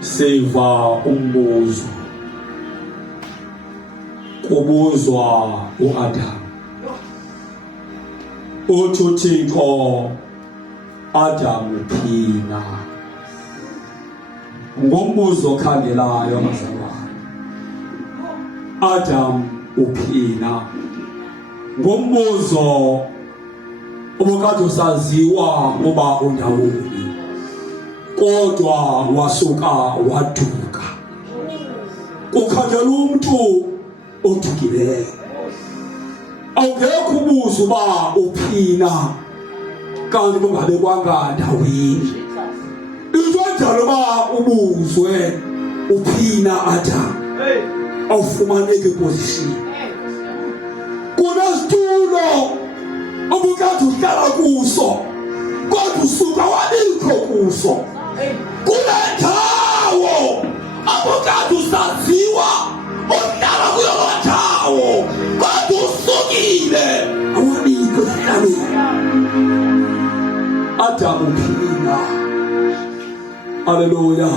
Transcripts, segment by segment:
Siva umbuzo. Kubuzwa uAdam. Uthi uThixo, Adam uphina? Ngombuzo okhangelayo abazalwane. Adam uphina? Ngombuzo obukade usaziwa ngoba undawoni, kodwa wasuka waduka. Kukhangela umuntu odukileyo. Awungekho ubuzo uba uphina kanti kungabe kwangandaweni. Into enjalo uba ubuzwe uphina Adam, awufumaneki position. Kunesitulo obukade uhlala kuso, kodwa usuka wabikho kuso. Kule ndawo abukade usaziwa uhlala kuyo ndawo, kodwa usukile awabikho emhlabeni. Adam uphina. Haleluya.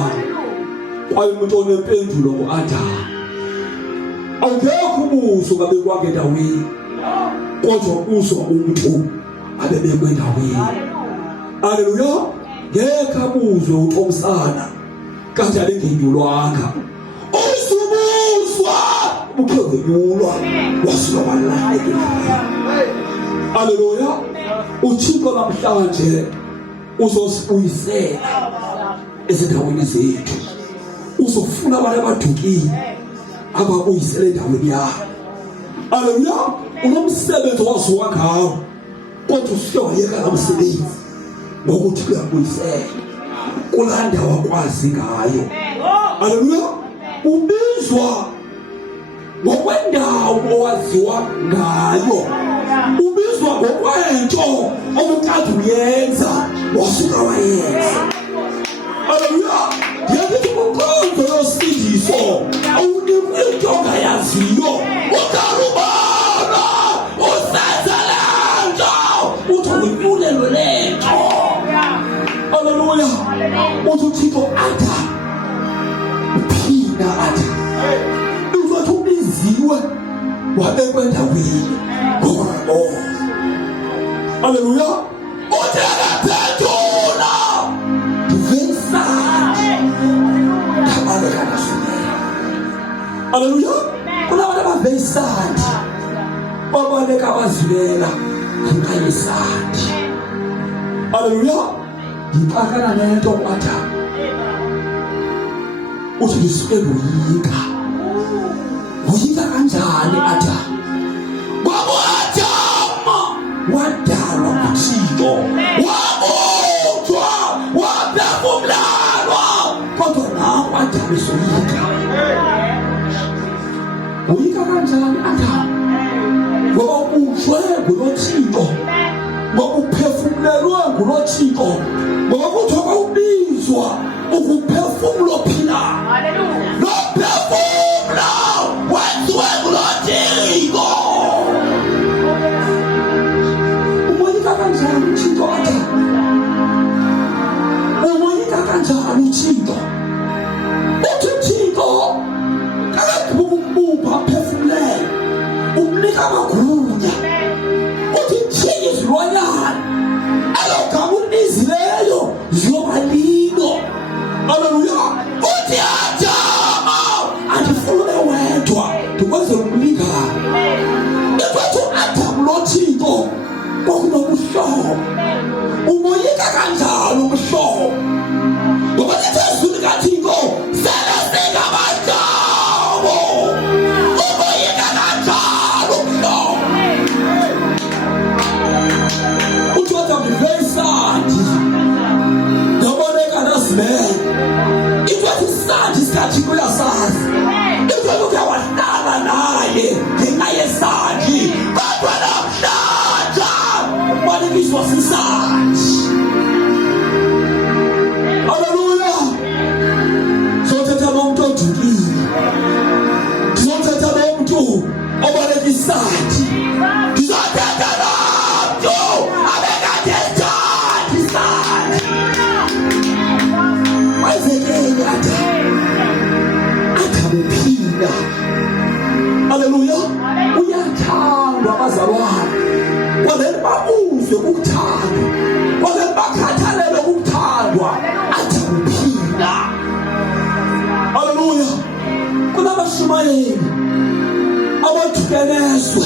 Kwaye umuntu onempendulo ngo-Adam. Awungekho ubuzo ngabe kwakhe endaweni, kodwa uzwa umuntu abebekwe endaweni. Haleluya. Ngeke abuzwe uXhomsana kanti abengenyulwanga. Usubuzwa ukhe wenyulwa wasuka walahlekelwa. Haleluya. uThixo namhlanje uzosibuyisela ezindaweni zethu. Uzofuna abantu abadukile ababuyisele endaweni yabo. Haleluya. Unomsebenzi owaziwa ngawo, kodwa usuke wayeka lo msebenzi ngokuthi uyabuyisela kulaa ndawo wakwazi ngayo. Haleluya. Ubizwa ngokwendawo owaziwa ngayo. Ubizwa ngokwento obukade uyenza wasuka wayenza. Haleluya. Ndiyakuthi kunkonzo yosindiso awunikwe into ongayaziyo. Ukarubona usenza lento uthi unyulelwe lento. Haleluya. Uthi uThixo Adam uphina Adam. Uzothi ubiziwe wabekwe endaweni ngokubona. Haleluya. Uthi akaphendula haleluya. Kunabantu abaveyisandi babaleka abazibela ngayisandi. Haleluya. Ngixakana nento uAdam. Uthi ngisuke ngoyika. Uyika kanjani Adam? Ngoba uAdam wadalwa nguThixo, wabuthwa, waphefumulelwa, kodwa nawe Adam usoyika. Uyika kanjani Adam? Ngoba ubuzwe nguloThixo, ngoba uphefumulelwe nguloThixo, ngoba kuthiwa ubizwa ukuphefumula ophilayo. Haleluya. Nophefumula wenziwe nguloThixo. Umoyika kanjani uThixo Adam? Umoyika kanjani uThixo? Uthi uThixo akakubupha phefumulele, umnika amagunya. Uthi thinye izilwanyana alogama unizileyo ziyobalilo. Haleluya. Uthi Adam andifune wedwa ndikwazi ukulingana. Ekwathi uAdam loThixo kwakunobuhlobo. Umoyika kanjalo ubuhlobo, ngoba lithezulu kaThixo sele singabahlobo. Umoyika kanjalo ubuhlobo. kunabashumayeli abathukeneswe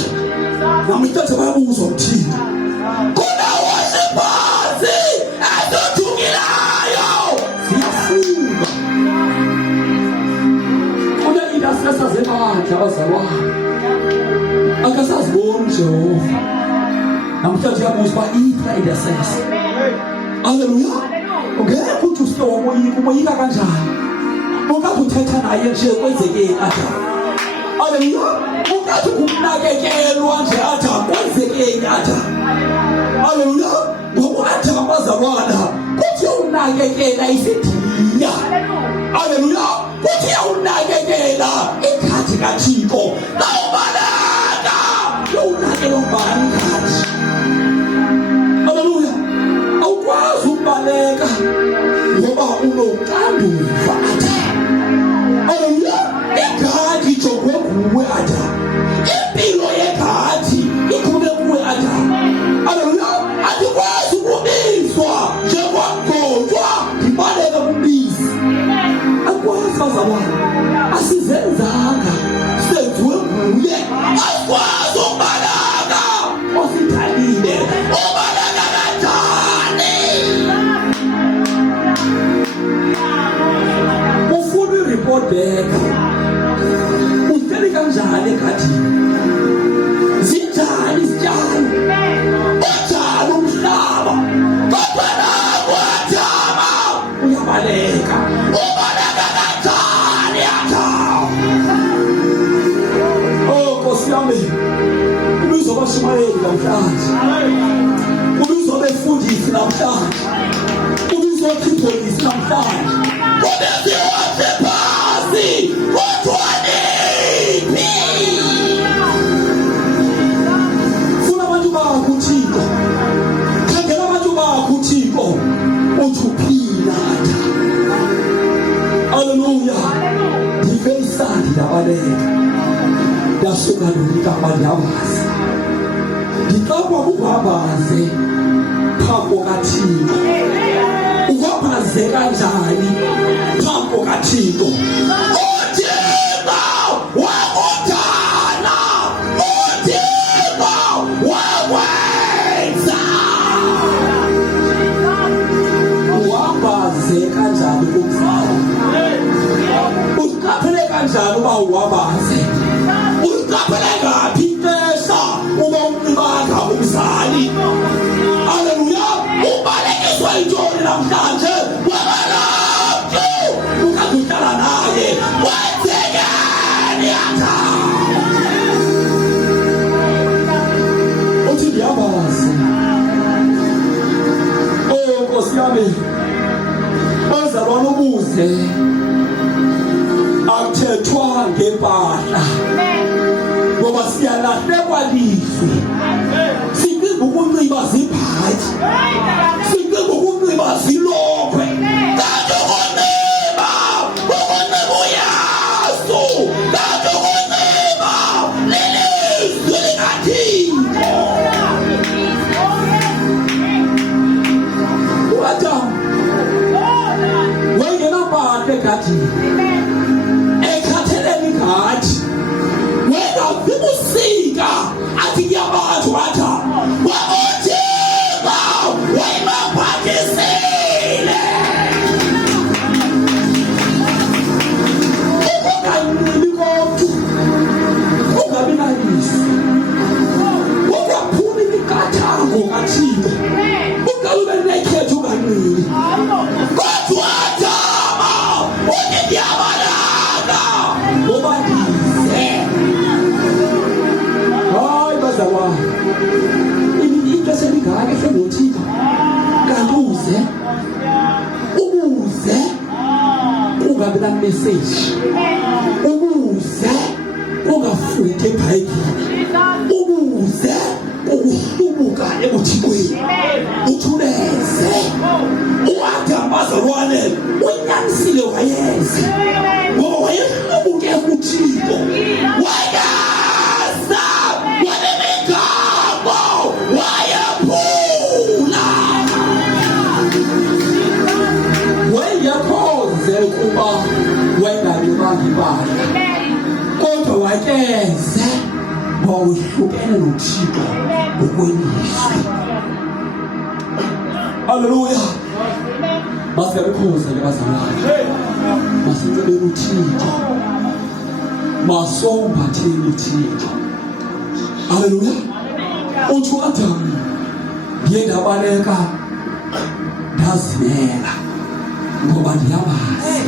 namhlanje bayabuza ukuthini kunawo siphansi ezothukilayo siyafunga kule intasesazemandla abazalwane akasaziboni Jehova namhlanje yabuza uba ipha indasese. Haleluya. Ungekho ukuthi usike umoyika kanjani ungathi uthetha naye nje kwenzeke atha. Haleluya. Ungathi kumnakekelwa nje atha kwenzeke atha. Haleluya. Ngoba atha abazalwana kuthi unakekela isidinga. Haleluya. Kuthi unakekela ikhathi kaThixo nawubalaka unakekela ubani kathi. Haleluya. Awukwazi ukubaleka ngoba unoxanduva atha. Haleluya. Igadi ijongwe kuwe atha. Impilo yegadi ikhule kuwe atha. Haleluya. Atikwazi ukubizwa njengomgojwa ndibaleka kumbizi. Akwazi bazalwane asizenzanga senziwe nguye. Akwazi ukubalaka osithalile ubalaka kanjani. Ufuna i-report back uhleli kanjani egadini zinjani izityalo unjani umhlaba kodwa nawe wajama uyabaleka ubaleka kanjani atha. Oh Nkosi yami kubizwa abashumayeli namhlanje kubizwa abefundisi namhlanje kubizwa abaphripolisi namhlanje kubiziwa sephasi kodwa niphi. Funa abantu bakho uThixo khangela abantu bakho uThixo uthi uphila atha. Haleluya. Ndive isandi labaleka ndasuka nomkama ndiyabazi ndicabwa ukuhambaze phambi kaThixo. Uhambaze kanjani phambi kaThixo? uThixo wakudala, uThixo wakwenza. Uhambaze kanjani kumfana? Uziqaphele kanjani uba uhambaze? Uziqaphele ngaphi ixesha uba umnibanga umzali? Haleluya. Ubalekiswa yintoni namhlanje wabalapho ukadudala naye wenzekeni atha. Uthi ndiyabazi. Oh Nkosi yami bazalwane ubuze akuthethwa ngempahla ngoba siyalahlekwa lizwi. Sicinga ukunxiba zibhayi sicinga ukunxiba zilokhwe kanti ukunxiba uyasu kanti ukunxiba lilizwi likaThixo. UAdamu wayengenampahla egadini ekhatheleni igadi wengafika usika athi kuyabantu atha wakuthixo wayibaphathisile. Ukunganxibi komntu kungabi nalisi ukwaphula imiqathango kaThixo ungabe ube nekhetho unganxibi kodwa Adama uthi ndiyabalaka ngoba ndize. Hayi bazalwane into eselingaka ehlenothixo kanti ubuze kungabi nameseji ubuze ungafuthi eBhayibheli ubuze ukuhlubuka ebuthikweni uthuleze. uAdamu bazalwane unyanisile wayenze ngoba wayehlubuke kuThixo wayaza wanemigaqo wayephula wayekhoze kuba wayengalibanga ibala makeze wawehlukene noThixo ngokwelizwi. Haleluya. Masiyakhoza lebazalwane. Masicebeni uThixo. Masombatheni uThixo. Haleluya. Uthi uAdamu ndabaleka ndazimela ngoba ndiyamazi.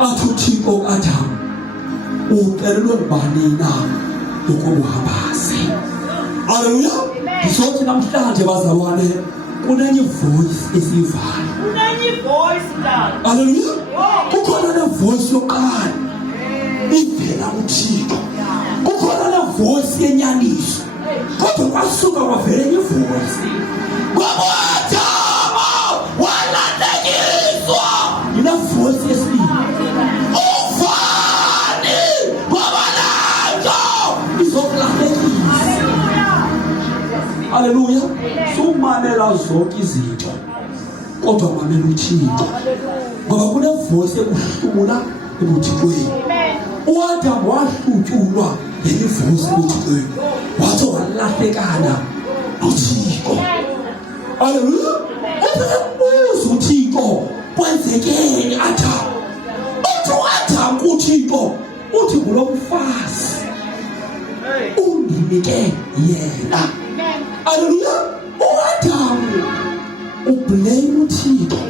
Athi uThixo uAdamu ucelelwe ngubani na ukubuhambaze. Haleluya. Ngizothi namhlanje bazalwane kunenye voice esiyivayo. Kunenye voice ndala. Haleluya. Kukhona le voice yoqala ivela kuThixo. Kukhona le voice yenyaniso. Kodwa kwasuka kwavela enye voice. Kwabadama walandekiswa yile voice yesibili. Ufani kwabalanda izokulandekisa. Haleluya. Sumamela zonke izinto kodwa mamela uThixo ngoba kune voice ekuhlula ebuthikweni. uAdamu wahlutyulwa yile voice ebuthikweni wathi walahlekana noThixo. Haleluya. Ubuza uThixo kwenzekeni Adamu. Uthi uAdamu kuThixo uthi kulo mfazi undinike yena. Haleluya. uAdamu ublame uThixo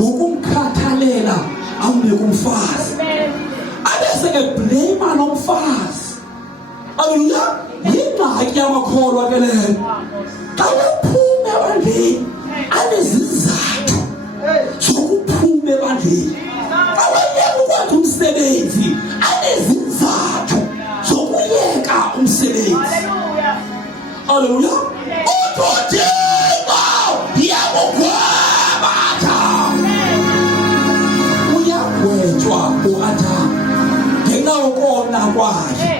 ngokumkhathalela ambe kumfazi. Abese ke blame nomfazi. Haleluya. Yingxaki yamakholwa ke leyo. Xa uphume ebandleni anezizathu zokuphuma ebandleni. Awuyeka ukwenza umsebenzi anezizathu zokuyeka umsebenzi. Haleluya. Uthixo yakugweba Adamu. Uyagwetshwa uAdamu ngenxa yokona kwakhe.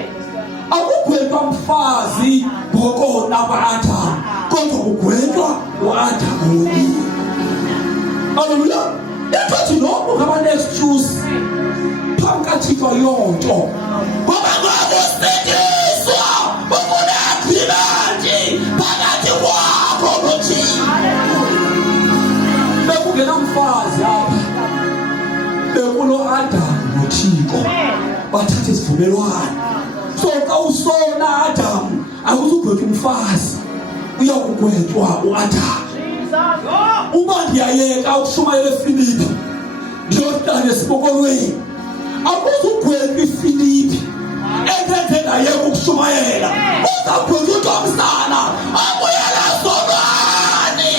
Akugwetshwa mfazi ngokona kwa-Adamu kodwa kugwetshwa uAdamu. Haleluya. Ethi lokho ngaba-excuse phambi kaThixo yonke ngoba ngokusetshenziswa ukunagreement phakathi kwakho noThixo. Bekungena mfazi apha bekulo-Adamu noThixo bathatha isivumelwano. So xa usona Adamu akuzugwetshwa umfazi uyakugwetshwa uAdamu. Uma ndiyayeka ukushumayela eFilipi ndiyohlala esibokolweni akuzugwetshwa iFilipi endenze ndayeka ukushumayela. Uzagwetshwa uThomsana abuyela sobani.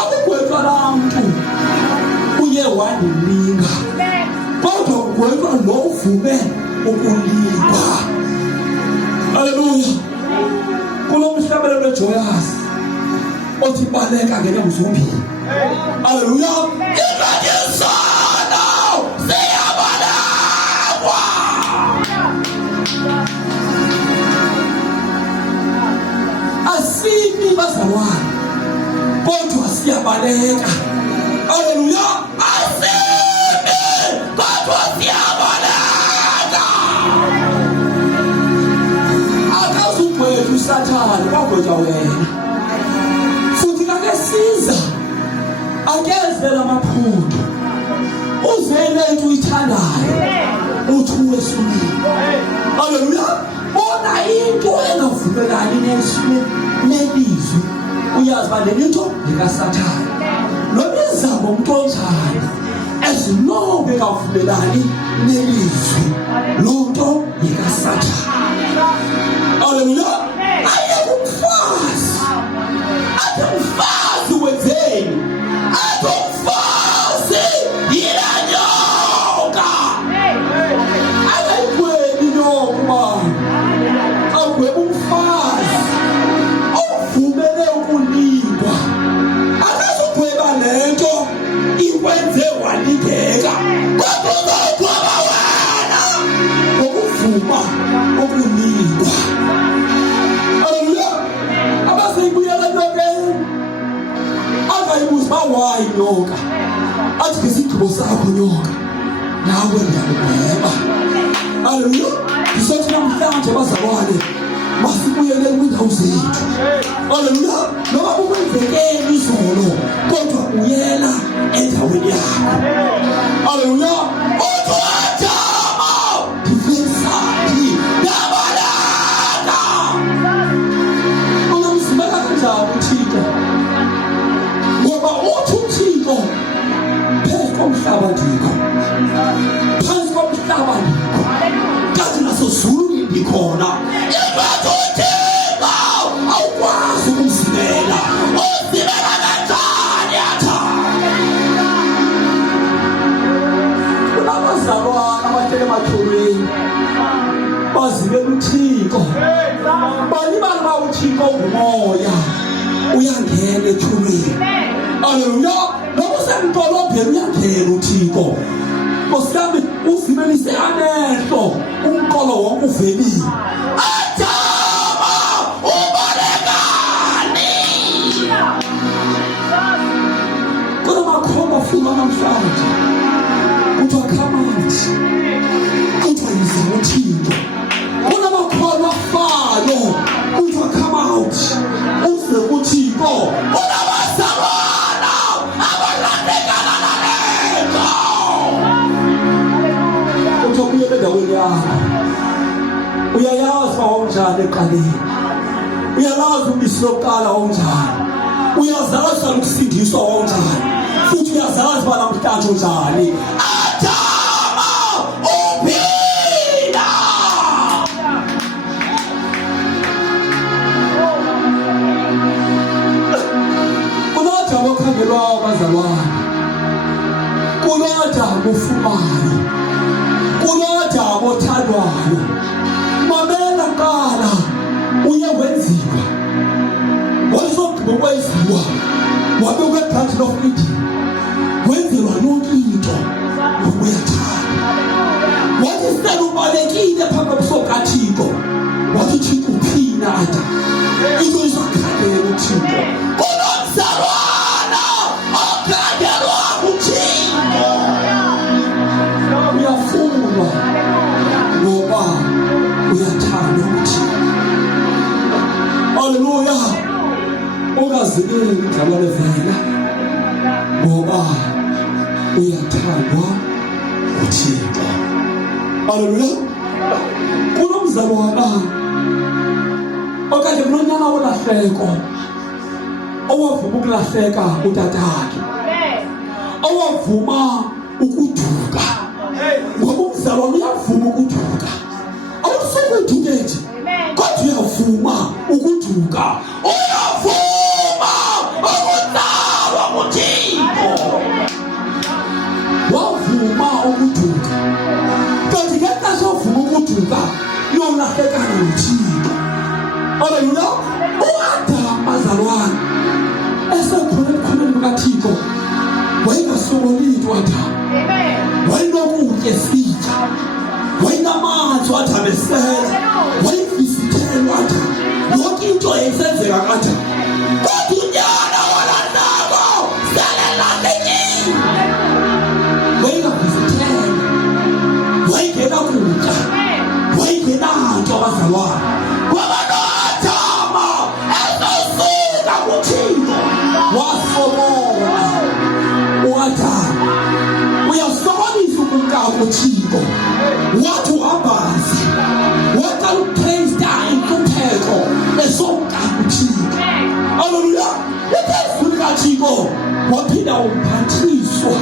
Akugwetshwa laa mntu uye wandilinga kodwa kugwetshwa lo uvume ukulingwa. Haleluya. Kulo mhlabelelo weJoyous othi baleka ngenyanga zombili. Haleluya. Ingakisana siyabalekwa. Asimi bazalwane kodwa siyabaleka. Haleluya. Asimi kodwa siyabaleka. Akazugwetshwa uSathane kagwetshwa wena. Futhi kakesiza akezela amaphundo uzele into uyithandayo uthi uwesulile. Haleluya. Bona into engavumelani nelizwi uyazi ba lento likaSathane. Nobiza ngomuntu onjani ezinobe kavumelani nelizwi lonto likaSathane. Haleluya. Ayekumfazi ade umfazi wenzeni ade umfazi yilanyoka. Ayekweni nyoka agweba umfazi ovumele ukulingwa. Akazugweba lento ikwenze walingeka kodwa uzogweba wena ngokuvuma ukulingwa. Haleluya. Abaseyibuyela nyokeni angayibuzi bawayi nyoka athi ngesigqibo sakho nyoka nawe ngiyakubheka. Haleluya. Sizothi namhlanje bazalwane masibuyele kwindawo zethu. Haleluya. Noma kukwenzekeni izolo kodwa uyela endaweni yakho. Haleluya. Umhlaba ndikho phansi komhlaba ndikho kanti nasozulu ndikhona ingathi uThixo awukwazi ukumzimela uzimela kanjani atha kunabazalwana abahlele emathulweni bazimela uThixo balibala ba uThixo ngumoya uyangena ethulweni. Haleluya. Semdolobheni uyangena uThixo. Nkosiyami uzimelise amehlo umqolo wonke uvelile. Ajama ubalekani. Kodwa makhomba funa namhlanje. Kuthiwa khamanje. Kuthiwa yize uThixo. Kunamakholwa afayo. Kuthiwa come out. Uze uThixo. Endaweni yakho uyayazi wawunjani eqaleni, uyalazi ubisi lokuqala wawunjani, uyazazi ukusindiswa wawunjani, futhi uyazazi ba namhlanje unjani. Ajama uphila. Kunojama okhangelwayo bazalwane, kunojama ofumayo, kunojama othandwayo. Mamela qala uye wenziwa wayesogqiba ukwenziwa wabe kweGarden of Eden wenzelwa yonke into ngokuyathanda. Wathi sele ubalekile phambi kobusokaThixo wathi uThixo uphina ata into izakhalela uThixo kunomzalwana okhangelwa uThixo uyafunwa ngoba uyathanda uThixo. Haleluya. Ungazileli njalo levela ngoba uyathandwa uThixo. Haleluya. Kunomzalwana okanye kunonyana wolahleko owavuma ukulahleka utatakhe, owavuma ukuduka. Ngoba umzalwane uyavuma ukuduka, awusukuduka nje kodwa uyavuma ukuduka, uyavuma ukuzalwa nguThixo, wavuma ukuduka. Kanti ngexesha ovuma ukuduka uyolahlekana noThixo. Haleluya. U-Adamu bazalwane esekhona ebukhoneni bukaThixo wayengasokoli into uAdamu. Wayenokutya esitya, wayenamanzi uAdamu esela, wayevisithelwa uAdamu, yonke into yayisenzeka kuAdamu. Kodwa unyana walandako selelahlekile, wayengavisithelwa, wayengenakutya, wayengenanto abazalwane. Kwaba noAdamu ezosuka kuThixo wasokola. uAdamu uyasokolisa ukumkaka uThixo, wathi uhambazi waqala ukuthesta inkutheko esomkaka uThixo. Haleluya. Iphezulu kaThixo waphinda umphathiswa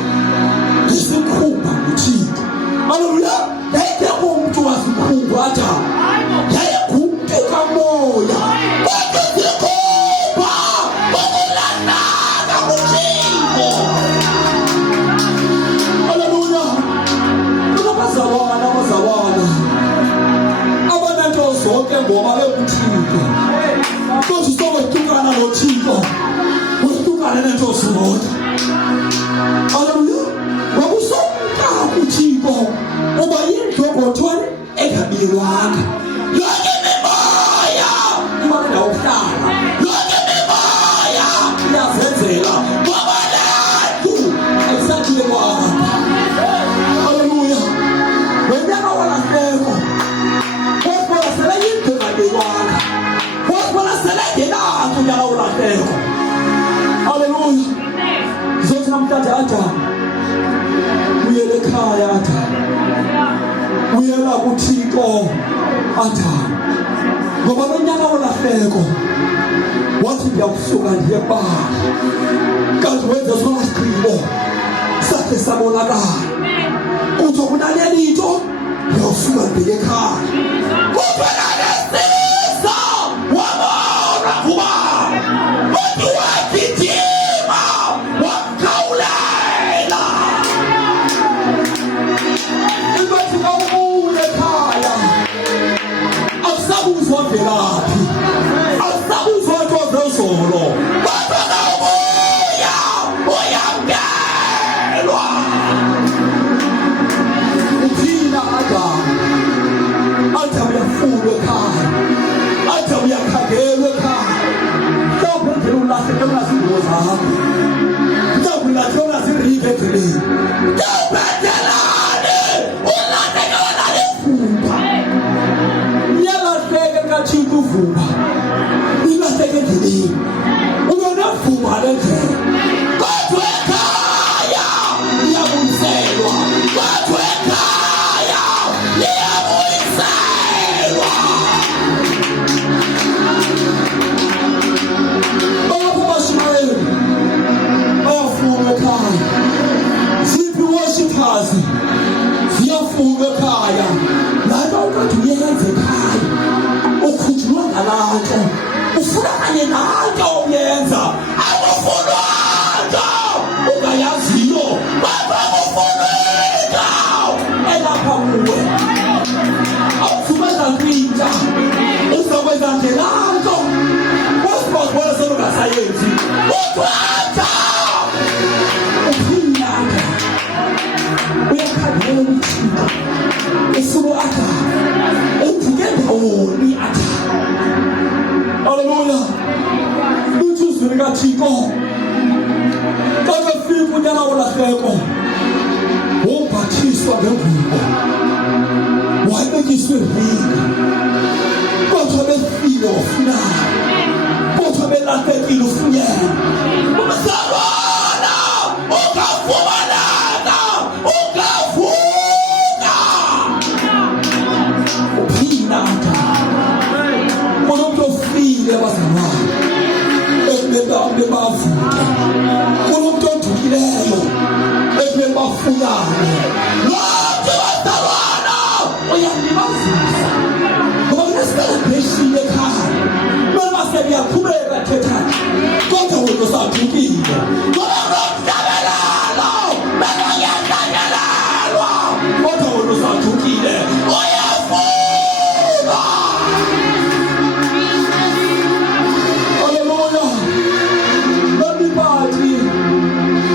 ngesikhumba nguThixo. Haleluya. Yayingekho umuntu wasikhumba uAdamu, yayingumntu kamoya kodwa isikhumba ukulandana nguThixo. Haleluya. Kunabazalwana abanento zonke ngoba bekuThixo, kodwa sowehlukana noThixo, wehlukana nento zodwa. Haleluya. Wakusomka kuThixo uba yindlogothwane engabilwanga. Yonke imimoya imane nawuhlala, yonke imimoya iyazenzela ngoba lantu ayisathiwe kwakho. Haleluya. namhlanje Adam uyele ekhaya Adam uyela kuThixo Adam ngoba lonyaka wolahleko wathi ndiyakusuka ndiye ebala kanti wenze sona sigqibo sakhe sabonakala kuthi kunale into yosuka ndibeke ekhaya kodwa nalesiza wabona kuba uthi wagijima wakhawulela ingathi kawubuye ekhaya akusabuzwa velaphi akusabuzwa nto zezolo kodwa kawubuya uyamkelwa uthina Adam uyafulwa ekhaya Adam uyakhangelwa ekhaya mhlawumbe endlela ulahleke unazingubo zakho mhlawumbe ulahleke unazirive endleleni mhlawumbe ulahleke unalevumba uyalahleke kaThixo uvumba ilahleke endleleni unonavumba lendlela kodwa ekhaya liyabuyiselwa kodwa ekhaya liyabuyiselwa abashumayeli bayafuna ekhaya ziphi worshipers ziyafuna ekhaya lanto ukade uyenze ekhaya ukhutshulwa ngalanto ufuna kanye nanto uyenza akufunwa nto ungayaziyo baba kufunwa into elapha kuwe awuzubenza kwintsha uzokwenza nje lanto wasibona selungasayenzi ukwatha uphilanga uyakhangela uthixo ufuna akha uvuke ndawoni akha haleluya uthuzwe likaThixo kakafika unyaka wolahleko wobhathiswa ngengubo wayibekiswe ringa kodwa befile wafunana kodwa belahlekile ufunyela umzalwana ungafumananga ungavuka uphilanga kunomuntu ofile abazalwane ekumele bavuke kunomuntu odukileyo ekumele bafunane lonke bazalwana uyalibazisa ngoba kunecelebration ekhaya kumele basebeyaqhubeka thethana kodwa wena usadukile ngoba unomhlabelelo bese uyahlanyelelwa kodwa wena usadukile uyavuka haleluya lomibadi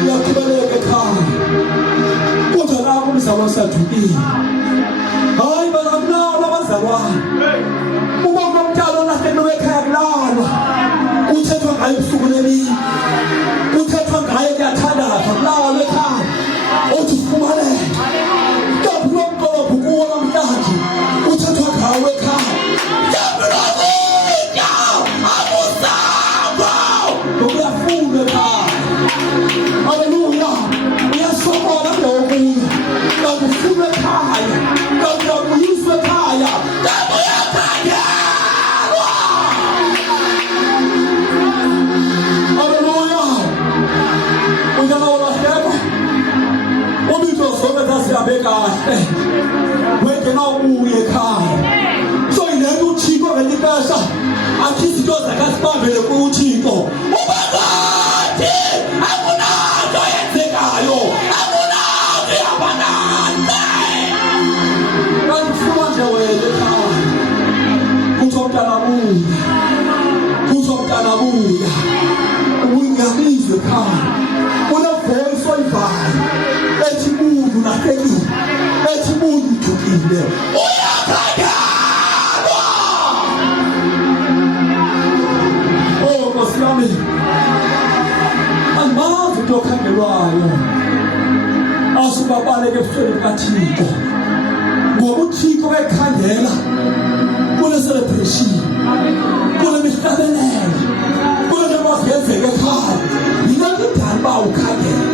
uyaqhubeleka ekhaya kodwa lapho umzalwane usadukile hayi bangakulala abazalwane uma kunomntana olahlekelwe ekhaya kulalwa kuthethwa ngayo ubusuku nemini kuthethwa ngayo kuyathandazwa kulalwa ekhaya uthi ufumaneke kambe nomqobo kuwo namhlanje kuthethwa ngawo ekhaya kambe lokudya akusamba ngokuyafunga ekhaya haleluya uyasokola kulokuyo kambe ufuna ekhaya kambe uyabuyiswa ekhaya kambe uyakhangelwa haleluya unyaka wolahleko ubitho zonke zasihambe kahle wengena ubuye ekhaya so yilento uThixo ngelinye ixesha athi izinto zakhe asibambele kuThixo ubakade akunanto yenzekayo akunanto yabanande kanti ufuna nje wena ekhaya kuthiwa mntana buya kuthiwa mntana buya uyabizwa ekhaya unevoice oyivayo ethi buya unahlekile ethi buya udukile uyakhangelwa Nkosi yami andimazi into okhangelwayo asubabaleke ebusweni bukaThixo ngoba uThixo ekhangela kune-celebration kunemihlabelelo kunento maziyenzeka ekhaya yinanto idala uba ukhangela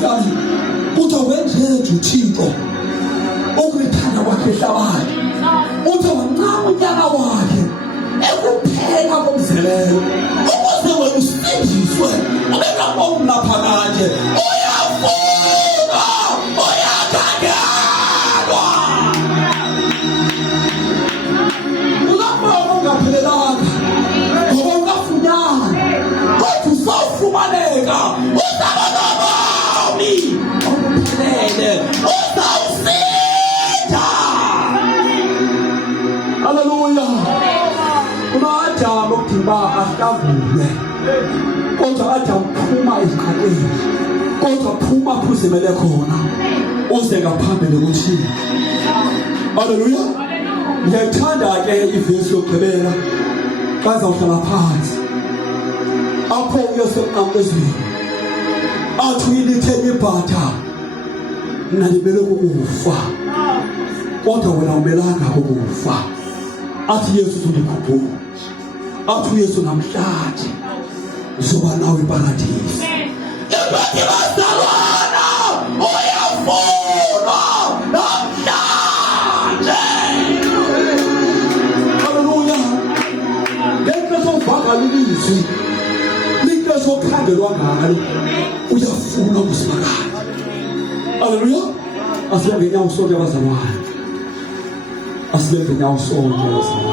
nkosi yami uthi wenzenje uThixo ukulithanda kwakhe ehlabathi uthi wancama unyaka wakhe ekuphela komzelelo ukuze wena usindiswe ube ngabonga naphakade uyavuka uyakhangelwa ulapho ungaphelelanga ngoba ungafunyana kodwa usawufumaneka uzabanabami okuphelele uzawusinda. Haleluya. Unajama ukudimba ahlangulwe kodwa athi awuphuma ezikhaleni kodwa phuma phuzimele khona uze ngaphambili kuThixo. Haleluya. Ngiyayithanda ke ivesi yokugqibela bazawuhlala phansi apho uYesu emnqamlezweni athi uyilithele ibhatha nalibele ukufa kodwa wena umelanga ukufa. Athi Yesu uzikhuphula athi uYesu namhlanje uzoba nawe eparadise. Ebathi bazalwana uyafuna namhlanje. Haleluya. Ngeke sovakala ilizwi like sokhangelwa ngalo uyafuna ukusimakala. Haleluya. Asibe ngenyawo sonke abazalwane. Asibe ngenyawo sonke abazalwane.